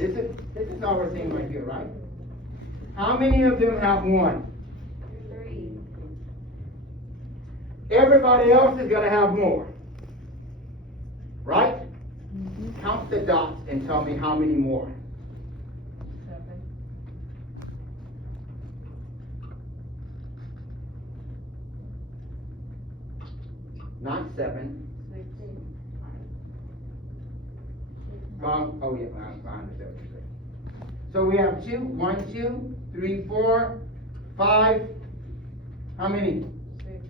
This is our thing right here, right? How many of them have one? 3. Everybody else is gonna have more. Right? Count the dots and tell me how many more. 7. Not 7. 16. Oh yeah, I understand what you're saying. So we have 2, 1, 2, 3, 4, 5. How many? 6.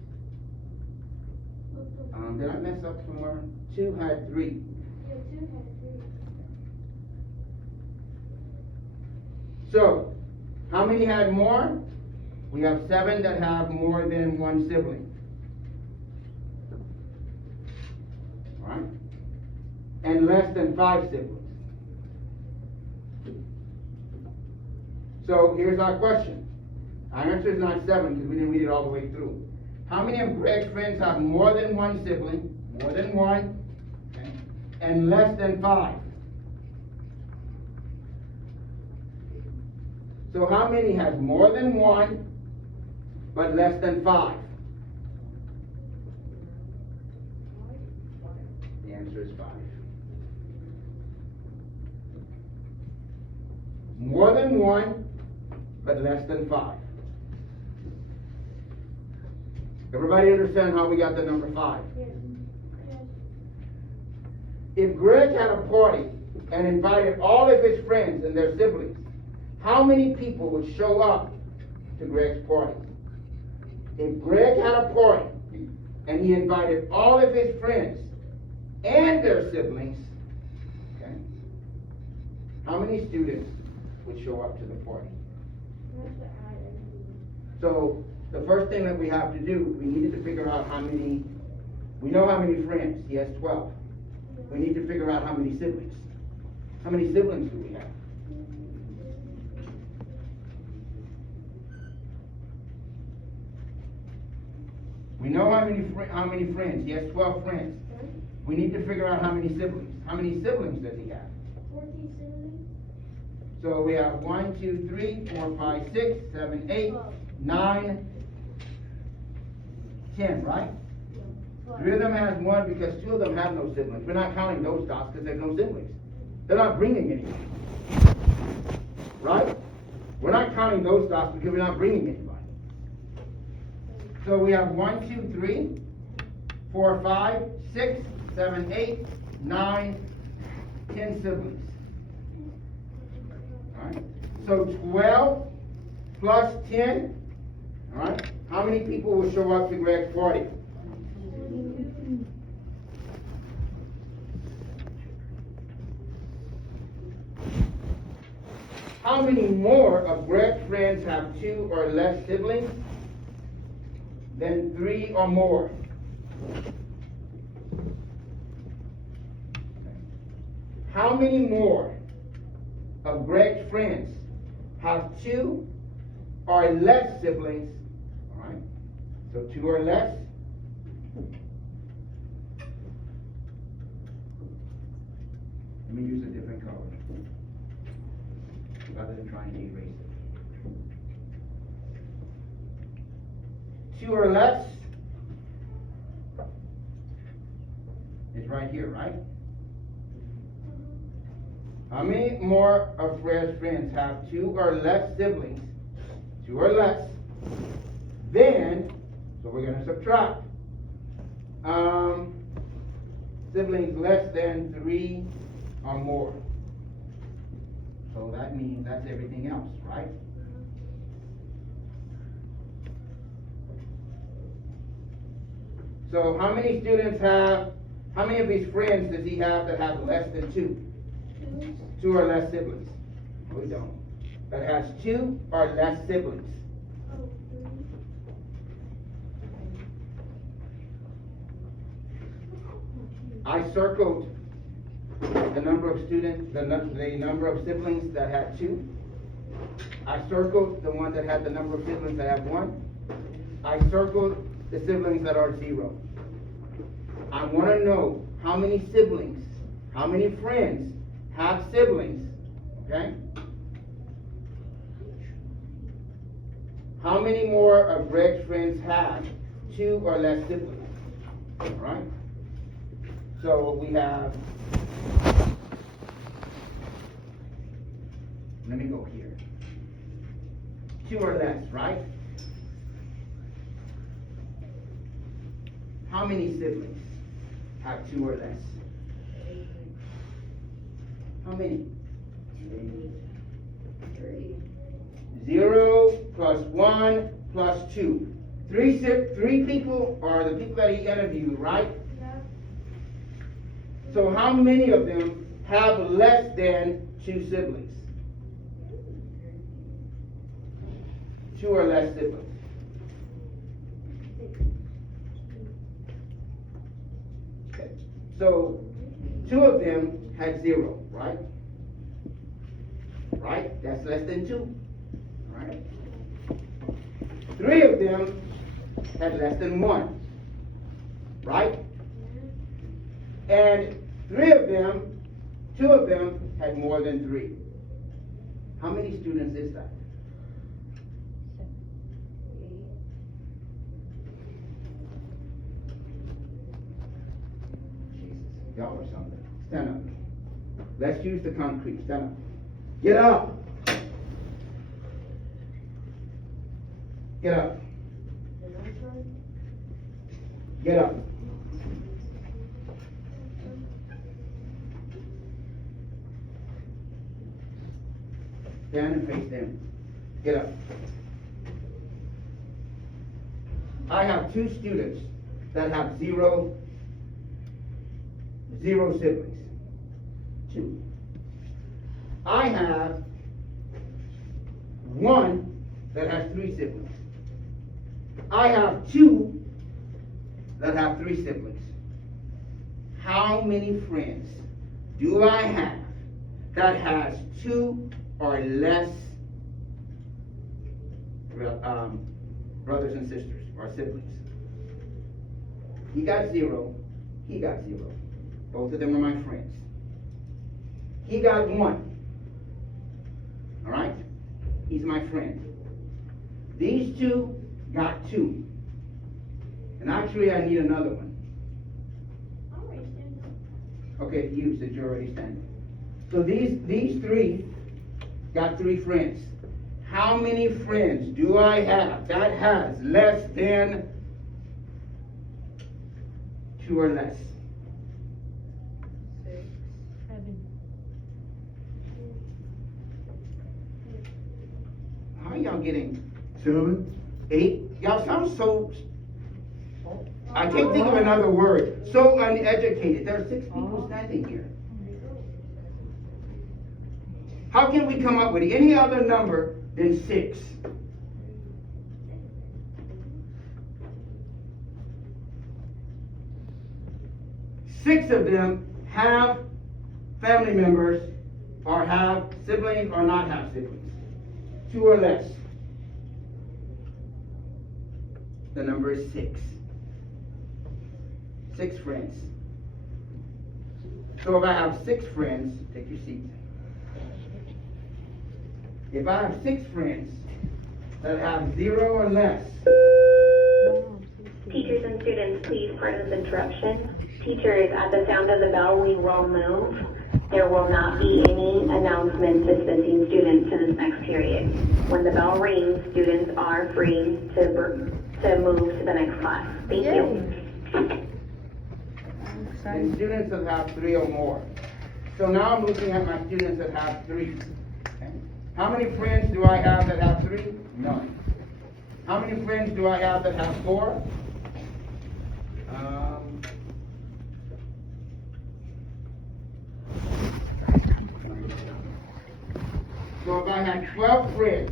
Did I mess up somewhere? 2 had 3. Yeah, 2 had 3. So, how many had more? We have 7 that have more than one sibling. Right? And less than 5 siblings. So here's our question. Our answer is not 7 because we didn't read it all the way through. How many of Greg's friends have more than one sibling? More than one. Okay, and less than 5? So how many has more than one, but less than 5? The answer is 5. More than one, but less than 5. Everybody understand how we got the number 5? Yes. Yes. If Greg had a party and invited all of his friends and their siblings, how many people would show up to Greg's party? If Greg had a party and he invited all of his friends and their siblings, okay, how many students would show up to the party? You have to add everything. So the first thing that we have to do, we needed to figure out how many, we know how many friends, he has 12. We need to figure out how many siblings. How many siblings do we have? We know how many friends, he has 12 friends. We need to figure out how many siblings. How many siblings does he have? 14 siblings. So we have 1, 2, 3, 4, 5, 6, 7, 8, 9, 10, right? 3 of them has 1 because 2 of them have no siblings. We're not counting those dots because there's no siblings. They're not bringing anyone. Right? We're not counting those dots because we're not bringing anybody. So we have 1, 2, 3, 4, 5, 6, 7, 8, 9, 10 siblings. Alright? So 12 plus 10. Alright? How many people will show up to Greg's party? How many more of Greg's friends have 2 or less siblings than 3 or more? How many more of Greg's friends have 2 or less siblings? All right. So 2 or less. Let me use a different color rather than trying to erase it. 2 or less is right here, right? How many more of Fred's friends have 2 or less siblings, 2 or less, then, so we're going to subtract, siblings less than 3 or more. So that means that's everything else, right? So how many students have, how many of his friends does he have that have less than 2? 2 or less siblings? We don't. That has 2 or less siblings. I circled the number of students, the number of siblings that had 2. I circled the one that had the number of siblings that have 1. I circled the siblings that are 0. I want to know how many siblings, how many friends have siblings, Okay? How many more of Greg's friends have 2 or less siblings? All right? So we have, let me go here. 2 or less, right? How many siblings have 2 or less? How many? 3. 0 plus 1 plus 2. Three people are the people that he interviewed, right? Yeah. So how many of them have less than 2 siblings? 2 or less siblings. Okay. So 2 of them had 0, right? Right? That's less than 2. Right? 3 of them had less than 1. Right? And 2 of them had more than 3. How many students is that? 8. Y'all or something. Stand up. Let's use the concrete. Stand up. Get up. Get up. Get up. Stand and face them. Get up. I have 2 students that have 0 siblings. 2. I have 1 that has 3 siblings. I have 2 that have 3 siblings. How many friends do I have that has 2 or less brothers and sisters or siblings? He got 0. He got 0. Both of them are my friends. He got 1. All right? He's my friend. These 2 got 2. And actually, I need another one. I'll already stand up. Okay, you, since you're already standing. So these 3 got 3 friends. How many friends do I have that has less than 2 or less? 6. 7. How are y'all getting 7, 8? Y'all sound so, I can't think of another word. So uneducated. There are 6 people standing here. How can we come up with any other number than 6? Six of them have family members or have siblings or not have siblings. 2 or less. The number is 6. 6 friends. So if I have 6 friends, take your seat. If I have 6 friends that have 0 or less. Teachers and students, please pardon this interruption. Teachers, at the sound of the bell, we will move. There will not be any announcements dismissing students in this next period. When the bell rings, students are free to move to the next class. Thank you. And students that have 3 or more. So now I'm looking at my students that have 3. Okay? How many friends do I have that have 3? None. How many friends do I have that have 4? So if I had 12 friends